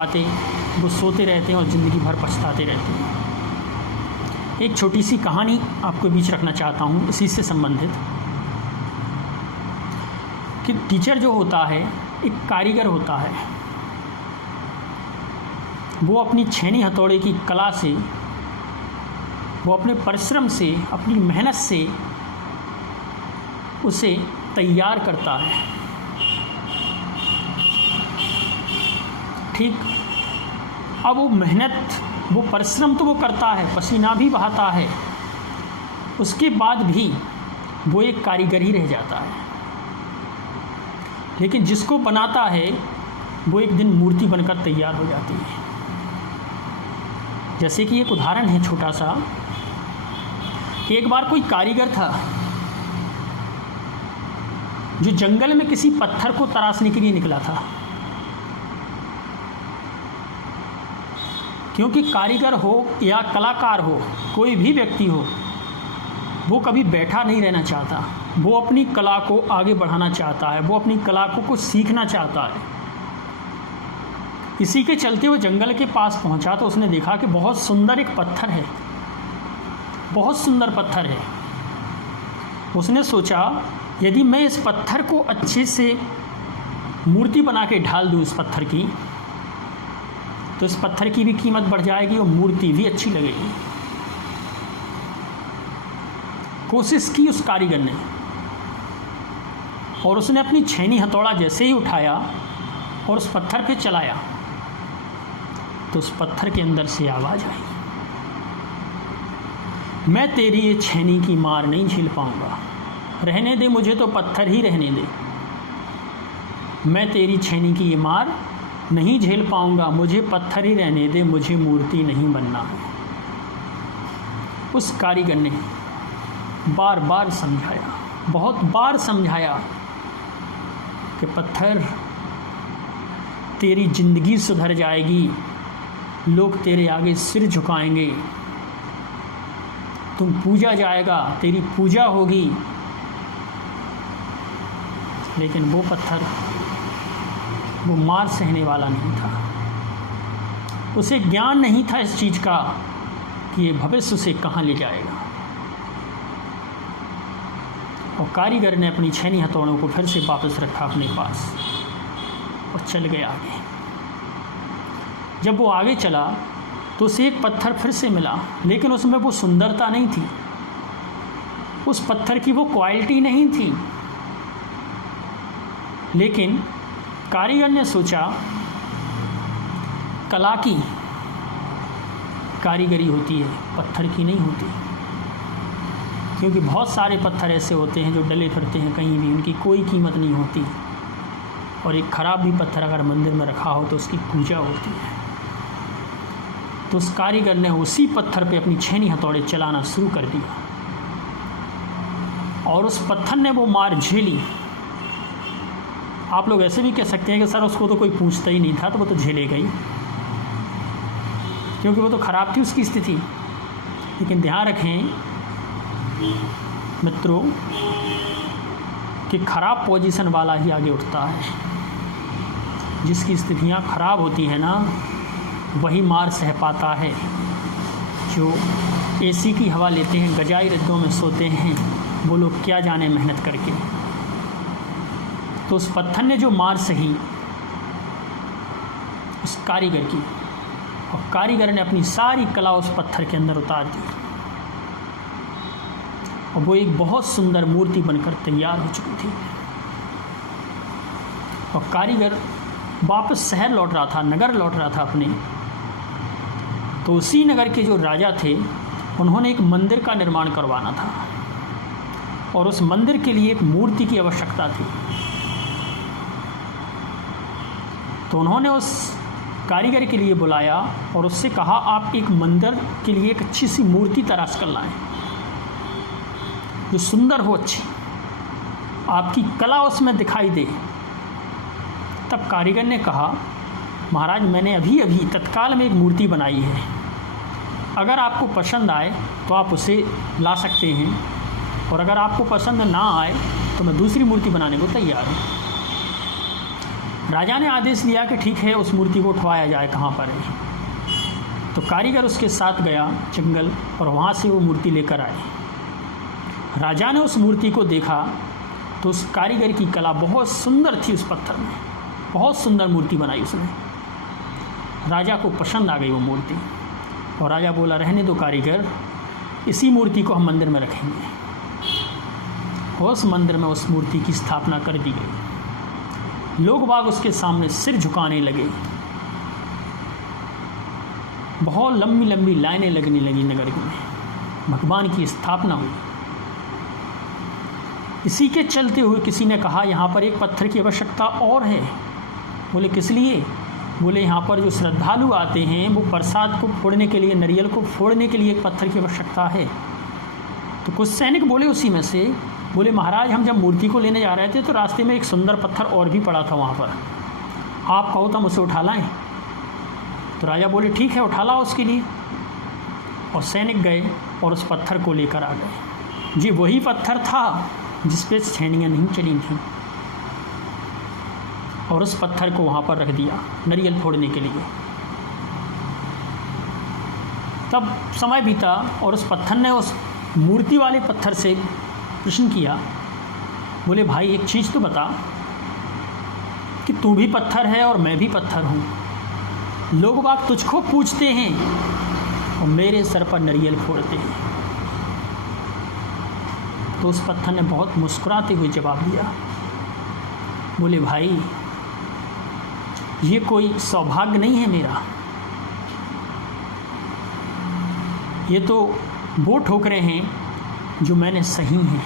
पाते, वो सोते रहते हैं और ज़िंदगी भर पछताते रहते हैं। एक छोटी सी कहानी आपके बीच रखना चाहता हूँ इसी से संबंधित, कि टीचर जो होता है एक कारीगर होता है। वो अपनी छेनी हथौड़े की कला से, वो अपने परिश्रम से, अपनी मेहनत से उसे तैयार करता है। ठीक, अब वो मेहनत, वो परिश्रम तो वो करता है, पसीना भी बहाता है, उसके बाद भी वो एक कारीगर ही रह जाता है। लेकिन जिसको बनाता है वो एक दिन मूर्ति बनकर तैयार हो जाती है। जैसे कि एक उदाहरण है छोटा सा, कि एक बार कोई कारीगर था जो जंगल में किसी पत्थर को तराशने के लिए निकला था। क्योंकि कारीगर हो या कलाकार हो, कोई भी व्यक्ति हो, वो कभी बैठा नहीं रहना चाहता। वो अपनी कला को आगे बढ़ाना चाहता है, वो अपनी कला को कुछ सीखना चाहता है। इसी के चलते वो जंगल के पास पहुंचा तो उसने देखा कि बहुत सुंदर एक पत्थर है, बहुत सुंदर पत्थर है। उसने सोचा यदि मैं इस पत्थर को अच्छे से मूर्ति बना के ढाल दूँ इस पत्थर की, तो इस पत्थर की भी कीमत बढ़ जाएगी और मूर्ति भी अच्छी लगेगी। कोशिश की उस कारीगर ने, और उसने अपनी छेनी हथौड़ा जैसे ही उठाया और उस पत्थर पे चलाया तो उस पत्थर के अंदर से आवाज़ आई, मैं तेरी ये छेनी की मार नहीं झेल पाऊंगा, रहने दे मुझे तो पत्थर ही रहने दे। मैं तेरी छेनी की ये मार नहीं झेल पाऊंगा, मुझे पत्थर ही रहने दे, मुझे मूर्ति नहीं बनना है। उस कारीगर ने बार बार समझाया, बहुत बार समझाया कि पत्थर, तेरी ज़िंदगी सुधर जाएगी, लोग तेरे आगे सिर झुकाएंगे, तुम पूजा जाएगा, तेरी पूजा होगी। लेकिन वो पत्थर, वो मार सहने वाला नहीं था। उसे ज्ञान नहीं था इस चीज़ का कि ये भविष्य उसे कहाँ ले जाएगा। और कारीगर ने अपनी छेनी हथौड़ों को फिर से वापस रखा अपने पास और चल गया आगे। जब वो आगे चला तो उसे एक पत्थर फिर से मिला, लेकिन उसमें वो सुंदरता नहीं थी, उस पत्थर की वो क्वालिटी नहीं थी। लेकिन कारीगर ने सोचा कला की कारीगरी होती है, पत्थर की नहीं होती। क्योंकि बहुत सारे पत्थर ऐसे होते हैं जो डले फिरते हैं कहीं भी, उनकी कोई कीमत नहीं होती। और एक ख़राब भी पत्थर अगर मंदिर में रखा हो तो उसकी पूजा होती है। तो उस कारीगर ने उसी पत्थर पे अपनी छेनी हथौड़े चलाना शुरू कर दिया और उस पत्थर ने वो मार झेली। आप लोग ऐसे भी कह सकते हैं कि सर उसको तो कोई पूछता ही नहीं था, तो वो तो झेलेगा ही, क्योंकि वो तो ख़राब थी उसकी स्थिति। लेकिन ध्यान रखें मित्रों कि ख़राब पोजीशन वाला ही आगे उठता है। जिसकी स्थितियाँ ख़राब होती हैं ना, वही मार सह पाता है। जो एसी की हवा लेते हैं, गजाई रद्दों में सोते हैं, वो लोग क्या जाने मेहनत करके। तो उस पत्थर ने जो मार सही उस कारीगर की, और कारीगर ने अपनी सारी कला उस पत्थर के अंदर उतार दी, और वो एक बहुत सुंदर मूर्ति बनकर तैयार हो चुकी थी। और कारीगर वापस शहर लौट रहा था, नगर लौट रहा था अपने। तो उसी नगर के जो राजा थे, उन्होंने एक मंदिर का निर्माण करवाना था, और उस मंदिर के लिए एक मूर्ति की आवश्यकता थी। तो उन्होंने उस कारीगर के लिए बुलाया और उससे कहा, आप एक मंदिर के लिए एक अच्छी सी मूर्ति तराश कर लाएं, जो सुंदर हो, अच्छी, आपकी कला उसमें दिखाई दे। तब कारीगर ने कहा, महाराज मैंने अभी अभी तत्काल में एक मूर्ति बनाई है, अगर आपको पसंद आए तो आप उसे ला सकते हैं, और अगर आपको पसंद ना आए तो मैं दूसरी मूर्ति बनाने को तैयार हूँ। राजा ने आदेश दिया कि ठीक है, उस मूर्ति को उठवाया जाए, कहाँ पर है। तो कारीगर उसके साथ गया जंगल और वहाँ से वो मूर्ति लेकर आए। राजा ने उस मूर्ति को देखा तो उस कारीगर की कला बहुत सुंदर थी, उस पत्थर में बहुत सुंदर मूर्ति बनाई उसने। राजा को पसंद आ गई वो मूर्ति और राजा बोला, रहने दो कारीगर, इसी मूर्ति को हम मंदिर में रखेंगे। और उस मंदिर में उस मूर्ति की स्थापना कर दी गई। लोग बाग उसके सामने सिर झुकाने लगे, बहुत लंबी लंबी लाइनें लगने लगी नगर में। भगवान की स्थापना हुई। इसी के चलते हुए किसी ने कहा, यहाँ पर एक पत्थर की आवश्यकता और है। बोले, किस लिए? बोले, यहाँ पर जो श्रद्धालु आते हैं वो प्रसाद को फोड़ने के लिए, नारियल को फोड़ने के लिए एक पत्थर की आवश्यकता है। तो कुछ सैनिक बोले उसी में से, बोले, महाराज, हम जब मूर्ति को लेने जा रहे थे तो रास्ते में एक सुंदर पत्थर और भी पड़ा था वहाँ पर, आप कहो तो हम उसे उठा लाएं। तो राजा बोले, ठीक है, उठा लाओ उसके लिए। और सैनिक गए और उस पत्थर को लेकर आ गए। ये वही पत्थर था जिस पे छेड़ियाँ नहीं चली थीं। और उस पत्थर को वहाँ पर रख दिया नारियल फोड़ने के लिए। तब समय बीता और उस पत्थर ने उस मूर्ति वाले पत्थर से प्रश्न किया, बोले, भाई एक चीज़ तो बता कि तू भी पत्थर है और मैं भी पत्थर हूँ, लोग बाग तुझको पूछते हैं और मेरे सर पर नारियल फोड़ते हैं। तो उस पत्थर ने बहुत मुस्कुराते हुए जवाब दिया, बोले, भाई ये कोई सौभाग्य नहीं है मेरा, ये तो वो ठोकरें हैं जो मैंने सही हैं।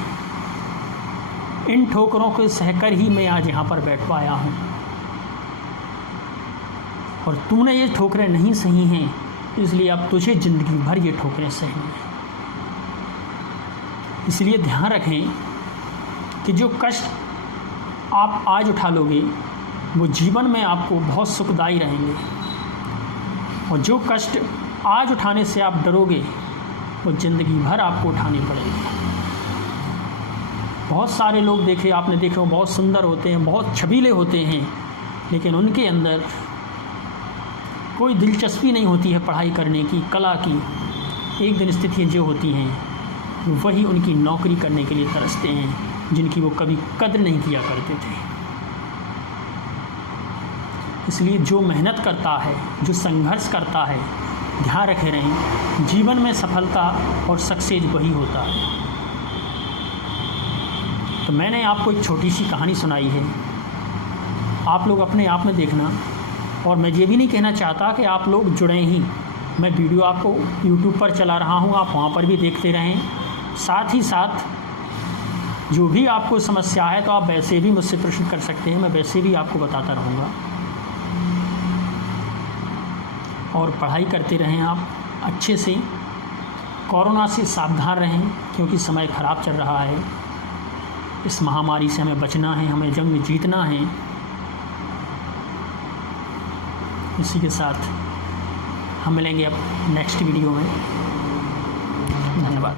इन ठोकरों को सहकर ही मैं आज यहाँ पर बैठ पाया हूँ, और तूने ये ठोकरें नहीं सही हैं, इसलिए अब तुझे ज़िंदगी भर ये ठोकरें सही हैं। इसलिए ध्यान रखें कि जो कष्ट आप आज उठा लोगे वो जीवन में आपको बहुत सुखदायी रहेंगे, और जो कष्ट आज उठाने से आप डरोगे वो ज़िंदगी भर आपको उठाने पड़ेंगे। बहुत सारे लोग आपने देखे, वो बहुत सुंदर होते हैं, बहुत छबीले होते हैं, लेकिन उनके अंदर कोई दिलचस्पी नहीं होती है पढ़ाई करने की, कला की। एक दिन स्थितियाँ जो होती हैं वही उनकी नौकरी करने के लिए तरसते हैं, जिनकी वो कभी कद्र नहीं किया करते थे। इसलिए जो मेहनत करता है, जो संघर्ष करता है, ध्यान रखे रहें, जीवन में सफलता और सक्सेस वही होता है। तो मैंने आपको एक छोटी सी कहानी सुनाई है, आप लोग अपने आप में देखना। और मैं ये भी नहीं कहना चाहता कि आप लोग जुड़ें ही, मैं वीडियो आपको YouTube पर चला रहा हूँ, आप वहाँ पर भी देखते रहें। साथ ही साथ जो भी आपको समस्या है तो आप वैसे भी मुझसे प्रश्न कर सकते हैं, मैं वैसे भी आपको बताता रहूँगा। और पढ़ाई करते रहें आप अच्छे से, कोरोना से सावधान रहें क्योंकि समय ख़राब चल रहा है। इस महामारी से हमें बचना है, हमें जंग जीतना है। इसी के साथ हम मिलेंगे अब नेक्स्ट वीडियो में। धन्यवाद।